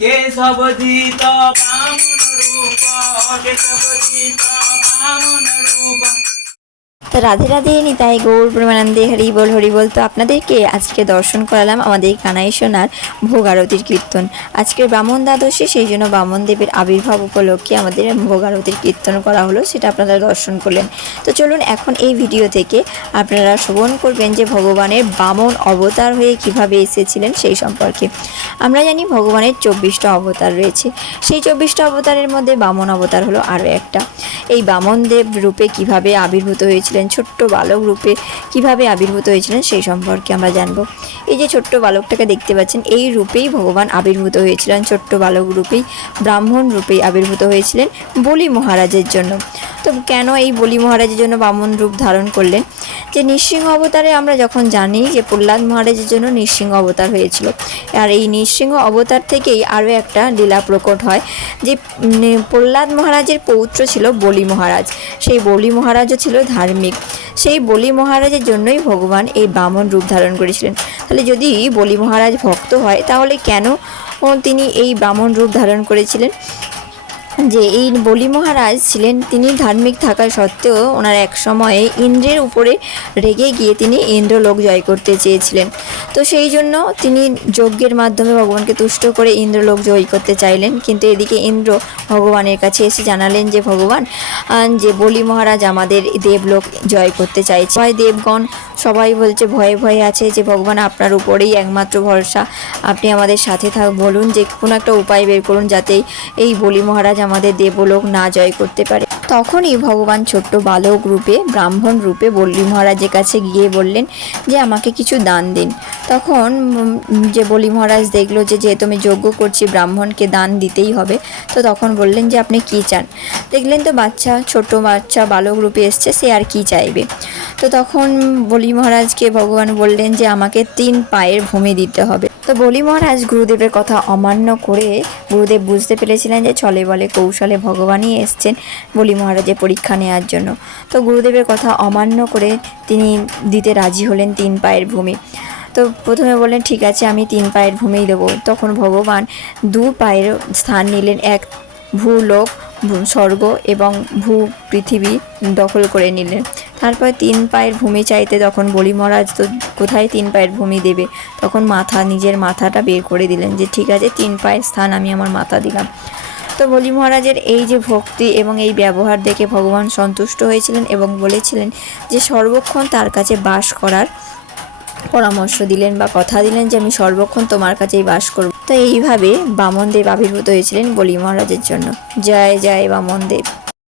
केशवधित वामन रूप केशवधित वामन रूप। তো রাধে রাধে নিতাই গৌর প্রেমানন্দে হরি বল। তো আপনাদেরকে আজকে দর্শন করালাম আমাদের কানাই সোনার ভোগ আরতির কীর্তন। আজকের ব্রাহ্মণ দ্বাদশী, সেই জন্য বামন দেবের আবির্ভাব উপলক্ষে আমাদের ভোগ আরতির কীর্তন করা হলো, সেটা আপনারা দর্শন করলেন। তো চলুন এখন এই ভিডিও থেকে আপনারা শ্রবণ করবেন যে ভগবানের বামন অবতার হয়ে কিভাবে এসেছিলেন সেই সম্পর্কে। আমরা জানি ভগবানের 24টা অবতার রয়েছে, সেই 24টা অবতারের মধ্যে বামন অবতার হলো আরও একটা। এই বামন দেব রূপে কিভাবে আবির্ভূত হয়েছিলেন, ছোট্ট বালক রূপে কিভাবে আবির্ভূত হয়েছিলেন সেই সম্পর্কে আমরা জানব। এই যে ছোট্ট বালকটাকে দেখতে পাচ্ছেন, এই রূপেই ভগবান আবির্ভূত হয়েছিলেন, ছোট্ট বালক রূপেই, ব্রাহ্মণ রূপেই আবির্ভূত হয়েছিলেন বলি মহারাজের জন্য। তো কেন এই বলি মহারাজের জন্য বামন রূপ ধারণ করলেন? যে নৃসিংহ অবতারে আমরা যখন জানি যে প্রহ্লাদ মহারাজের জন্য নৃসিংহ অবতার হয়েছিল, আর এই নৃসিংহ অবতার থেকেই আরও একটা লীলা প্রকট হয় যে প্রহ্লাদ মহারাজের পৌত্র ছিল বলি মহারাজ। সেই বলি মহারাজও ছিল ধার্মিক, সেই বলি মহারাজের জন্যই ভগবান এই বামন রূপ ধারণ করেছিলেন। তাহলে যদি বলি মহারাজ ভক্ত হয়, তাহলে কেন তিনি এই বামন রূপ ধারণ করেছিলেন? যে এই বলি মহারাজ ছিলেন, তিনি ধার্মিক থাকা সত্ত্বেও ওনার এক সময়ে ইন্দ্রের উপরে রেগে গিয়ে তিনি ইন্দ্রলোক জয় করতে চেয়েছিলেন। তো সেই জন্য তিনি যজ্ঞের মাধ্যমে ভগবানকে তুষ্ট করে ইন্দ্রলোক জয় করতে চাইলেন। কিন্তু এদিকে ইন্দ্র ভগবানের কাছে এসে জানালেন যে ভগবান, যে বলি মহারাজ আমাদের দেবলোক জয় করতে চাইছে। সবাই দেবগণ সবাই বলছে, ভয়ে ভয়ে আছে যে ভগবান আপনার উপরেই একমাত্র ভরসা, আপনি আমাদের সাথে বলুন যে কোনো একটা উপায় বের করুন যাতে এই বলি মহারাজ আমাদের দেবলোক না জয় করতে পারে। তখনই ভগবান ছোট্ট বালক রূপে, ব্রাহ্মণ রূপে বলি মহারাজের কাছে গিয়ে বললেন যে আমাকে কিছু দান দিন। তখন যে বলি মহারাজ দেখলো যে যেহেতু আমি যজ্ঞ করছি, ব্রাহ্মণকে দান দিতেই হবে, তো তখন বললেন যে আপনি কি চান? দেখলেন তো বাচ্চা, ছোট বাচ্চা বালক রূপে এসছে, সে আর কি চাইবে। তো তখন বলি মহারাজকে ভগবান বললেন যে আমাকে 3 পায়ের ভূমি দিতে হবে। তো বলি মহারাজ গুরুদেবের কথা অমান্য করে, গুরুদেব বুঝতে পেরেছিলেন যে ছলে বলে কৌশলে ভগবানই এসছেন বলি মহারাজের পরীক্ষা নেওয়ার জন্য। তো গুরুদেবের কথা অমান্য করে তিনি দিতে রাজি হলেন 3 পায়ের ভূমি। তো প্রথমে বললেন ঠিক আছে আমি 3 পায়ের ভূমিই দেবো। তখন ভগবান 2 পায়ের স্থান নিলেন, এক ভূলোক স্বর্গ এবং ভূ পৃথিবী দখল করে নিলেন। তারপর 3 পায়ের ভূমি চাইতে তখন বলি মহারাজ তো কোথায় 3 পায়ের ভূমি দেবে, তখন নিজের মাথাটা বের করে দিলেন যে ঠিক আছে 3 পায়ের স্থান আমি আমার মাথা দিলাম। তো বলি মহারাজের এই যে ভক্তি এবং এই ব্যবহার দেখে ভগবান সন্তুষ্ট হয়েছিলেন এবং বলেছিলেন যে সর্বক্ষণ তার কাছে বাস করার পরামর্শ দিলেন বা কথা দিলেন যে আমি সর্বক্ষণ তোমার কাছেই বাস করব। তো এইভাবে বামন দেব আবির্ভূত হয়েছিলেন বলি মহারাজের জন্য। জয় জয় বামন দেব।